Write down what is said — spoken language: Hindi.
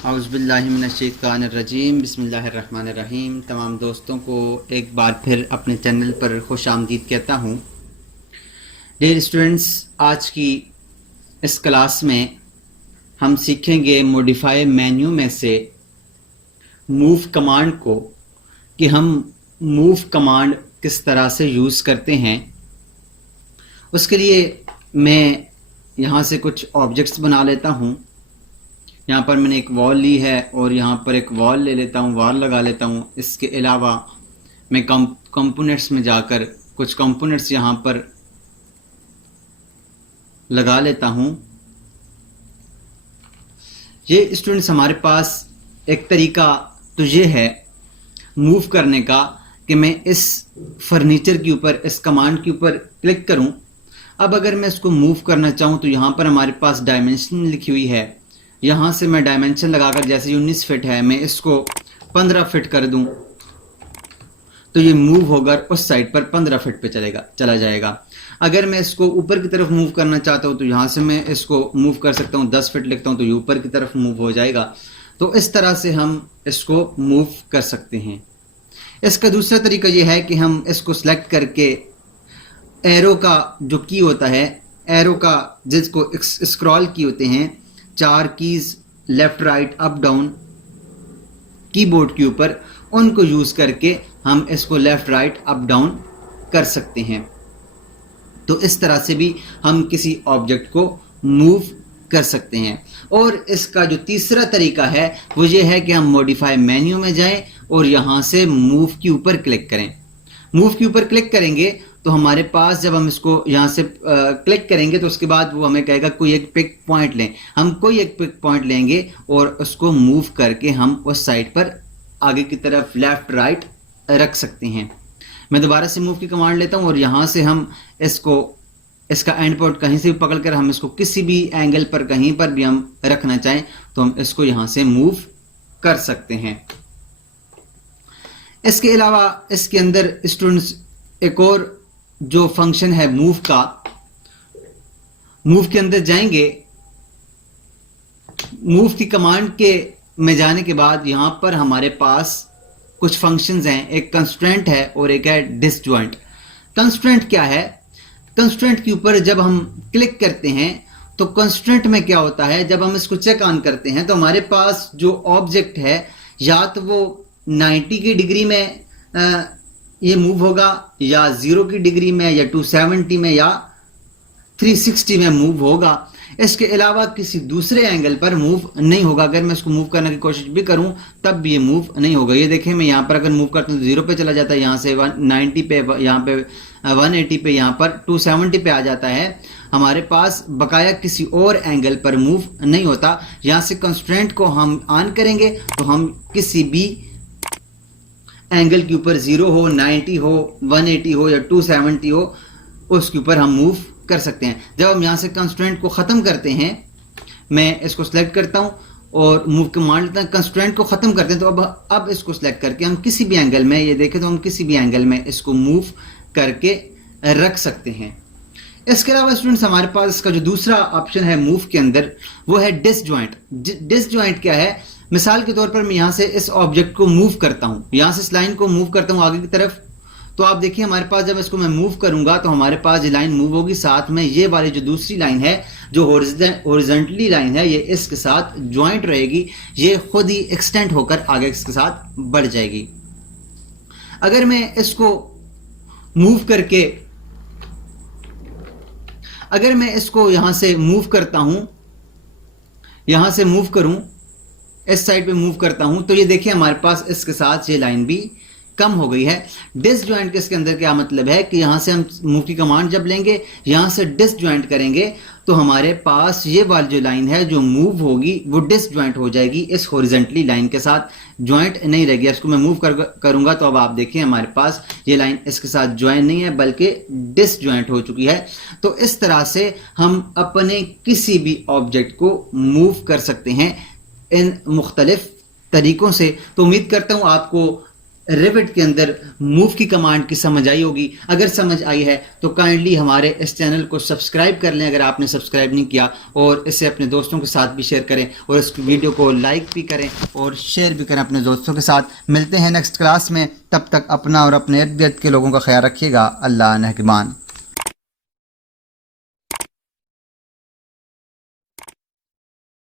औज़ुबिल्लाहिमिनश्शैतानिर्रजीम बिस्मिल्लाहिर्रहमानिर्रहीम। तमाम दोस्तों को एक बार फिर अपने चैनल पर खुश आमदीद कहता हूँ। डियर स्टूडेंट्स, आज की इस क्लास में हम सीखेंगे मॉडिफाई मेन्यू में से मूव कमांड को, कि हम मूव कमांड किस तरह से यूज़ करते हैं। उसके लिए मैं यहाँ से कुछ ऑब्जेक्ट्स बना लेता हूँ। यहाँ पर मैंने एक वॉल ली है और यहाँ पर एक वॉल ले लेता हूँ, वॉल लगा लेता हूँ। इसके अलावा मैं कंपोनेंट्स में जाकर कुछ कंपोनेंट्स यहाँ पर लगा लेता हूँ। ये स्टूडेंट्स, हमारे पास एक तरीका तो ये है मूव करने का कि मैं इस फर्नीचर के ऊपर, इस कमांड के ऊपर क्लिक करूँ। अब अगर मैं इसको मूव करना चाहूँ तो यहाँ पर हमारे पास डायमेंशन लिखी हुई है। यहाँ से मैं डायमेंशन लगाकर, जैसे 19 फिट है, मैं इसको 15 फिट कर दूं तो ये मूव होकर उस साइड पर 15 फिट पे चला जाएगा। अगर मैं इसको ऊपर की तरफ मूव करना चाहता हूँ तो यहाँ से मैं इसको मूव कर सकता हूँ। 10 फिट लिखता हूँ तो ये ऊपर की तरफ मूव हो जाएगा। तो इस तरह से हम इसको मूव कर सकते हैं। इसका दूसरा तरीका ये है कि हम इसको सिलेक्ट करके एरो का जो की होता है, एरो का जिसको स्क्रॉल की होते हैं, 4 keys left right up down keyboard के ऊपर, उनको यूज करके हम इसको लेफ्ट राइट अप डाउन कर सकते हैं। तो इस तरह से भी हम किसी ऑब्जेक्ट को मूव कर सकते हैं। और इसका जो तीसरा तरीका है वो ये है कि हम मॉडिफाई मेन्यू में जाएं और यहाँ से मूव के ऊपर क्लिक करें। मूव के ऊपर क्लिक करेंगे तो हमारे पास, जब हम इसको यहाँ से क्लिक करेंगे तो उसके बाद वो हमें कहेगा कोई एक पिक पॉइंट लें। हम कोई एक पिक पॉइंट लेंगे और उसको मूव करके हम उस साइड पर आगे की तरफ लेफ्ट राइट रख सकते हैं। मैं दोबारा से मूव की कमांड लेता हूँ और यहाँ से हम इसका एंड पॉइंट कहीं से भी पकड़कर हम इसको किसी भी एंगल पर, कहीं पर भी हम रखना चाहें तो हम इसको यहाँ से मूव कर सकते हैं। इसके अलावा इसके अंदर स्टूडेंट्स एक और जो फंक्शन है मूव का, मूव के अंदर जाएंगे। मूव की कमांड के में जाने के बाद यहां पर हमारे पास कुछ फंक्शंस हैं। एक कंस्ट्रेंट है और एक है डिसजॉइंट। कंस्ट्रेंट क्या है? कंस्ट्रेंट के ऊपर जब हम क्लिक करते हैं तो कंस्ट्रेंट में क्या होता है, जब हम इसको चेक ऑन करते हैं तो हमारे पास जो ऑब्जेक्ट है या तो वो 90 की डिग्री में ये मूव होगा, या 0 की डिग्री में, या 270 में, या 360 में मूव होगा। इसके अलावा किसी दूसरे एंगल पर मूव नहीं होगा। अगर मैं इसको मूव करने की कोशिश भी करूं तब भी ये मूव नहीं होगा। ये देखें, मैं यहाँ पर अगर मूव करता हूं तो 0 पे चला जाता है, यहाँ से 190 पे, यहाँ पे 180 पे, यहाँ पर 270 पे आ जाता है। हमारे पास बकाया किसी और एंगल पर मूव नहीं होता। यहाँ से कंस्ट्रेंट को हम ऑन करेंगे तो हम किसी भी एंगल के ऊपर, 0 हो, 90 हो, 180 हो या 270 हो, उसके ऊपर हम मूव कर सकते हैं। जब हम यहाँ से कंस्ट्रेंट को ख़त्म करते हैं, मैं इसको सिलेक्ट करता हूँ और मूव कमांड लेता हूँ, कंस्ट्रेंट को ख़त्म करते हैं, तो अब इसको सिलेक्ट करके हम किसी भी एंगल में, ये देखें तो हम किसी भी एंगल में इसको मूव करके रख सकते हैं। इसके अलावा स्टूडेंट्स, हमारे पास इसका जो दूसरा ऑप्शन है मूव के अंदर वो है डिसजॉइंट। डिसजॉइंट क्या है? मिसाल के तौर पर मैं यहाँ से इस ऑब्जेक्ट को मूव करता हूँ, यहाँ से इस लाइन को मूव करता हूँ आगे की तरफ, तो आप देखिए हमारे पास जब इसको मैं मूव करूंगा तो हमारे पास ये लाइन मूव होगी। साथ में ये वाली जो दूसरी लाइन है, जो हॉरिजॉन्टली लाइन है, ये इसके साथ ज्वाइंट रहेगी। ये खुद ही एक्सटेंड होकर आगे इसके साथ बढ़ जाएगी। अगर मैं इसको मूव करके, अगर मैं इसको यहां से मूव करता हूं, यहां से मूव करूं, इस साइड पे मूव करता हूं, तो ये देखिए हमारे पास इसके साथ ये लाइन भी कम हो गई है। डिसजॉइंट के इसके अंदर क्या मतलब है कि यहां से हम मूव की कमांड जब लेंगे, यहां से डिसजॉइंट करेंगे तो हमारे पास ये वाली जो लाइन है जो मूव होगी वो डिसजॉइंट हो जाएगी, इस हॉरिजॉन्टली लाइन के साथ ज्वाइंट नहीं रहेगी। इसको मैं मूव करूंगा तो अब आप देखिए हमारे पास ये लाइन इसके साथ ज्वाइन नहीं है बल्कि डिसजॉइंट हो चुकी है। तो इस तरह से हम अपने किसी भी ऑब्जेक्ट को मूव कर सकते हैं इन मुख्तलिफ तरीकों से। तो उम्मीद करता हूं आपको रिविट के अंदर मूव की कमांड की समझ आई होगी। अगर समझ आई है तो काइंडली हमारे इस चैनल को सब्सक्राइब कर लें अगर आपने सब्सक्राइब नहीं किया, और इसे अपने दोस्तों के साथ भी शेयर करें और इस वीडियो को लाइक भी करें और शेयर भी करें अपने दोस्तों के साथ। मिलते हैं नेक्स्ट क्लास में, तब तक अपना और अपने इर्द गिर्द के लोगों का ख्याल रखिएगा। अल्लाह नेगहबान।